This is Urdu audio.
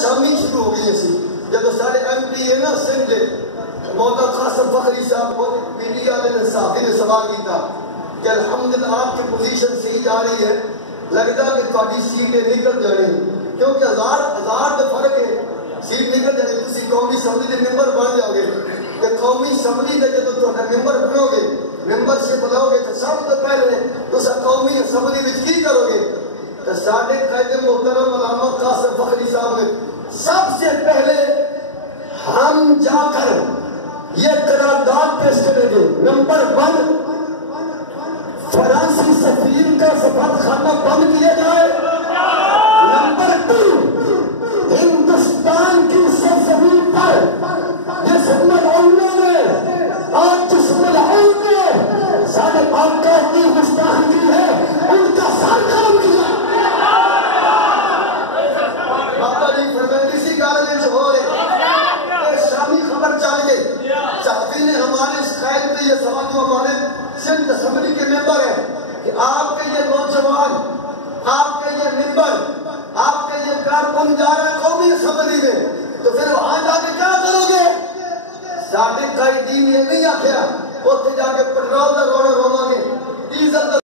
شامی شروع ہو گئی سی جب سارے ایم پی ہے نا سندھ مولا قاسم فخری صاحب میڈیا نے صحافی نے سوال کیا کہ الحمدللہ آپ کی پوزیشن صحیح جا رہی ہے لگتا کہ تھوڑی سیٹیں نکل جانی کیونکہ ہزار کا فرق ہے سیٹ نکل جانی تھی قومی اسمبلی کے ممبر بن جاؤ گے کہ قومی اسمبلی کے جب تھوڑا ممبر بنو گے ممبر شپ لاؤ گے تو سب تو پہلے تو قومی اسمبلی میں کی کرو گے تو ساڑھے قائد محترم علامہ قاسم فخری صاحب نے سب سے پہلے ہم جا کر یہ قرارداد پیش کریں گے نمبر 1 فرانسی سفیر کا سفارت خانہ بند کیا جائے نمبر 2 ہندوستان کی سرزمین پر جس ملعون نے آج جس ملعون نے سارے آقا کی گستاخی کی ہے ان کا سر قلم کیا بابا جی فرمائیسی کالج ہو رہے شامی خبر چاہ گئی صحافی نے ہمارے اس قائد پہ یہ سوال جو ہمارے سندھ اسمبلی کے ممبر ہیں کہ آپ کے یہ نوجوان آپ کے یہ ممبر آپ کے یہ کارکن جا رہے ہیں قومی اسمبلی میں تو پھر وہاں جا کے کیا کرو گے ساڑھے قائدین یہ نہیں آخیا اتنے جا کے پٹرول کا رونا رواں گے ڈیزل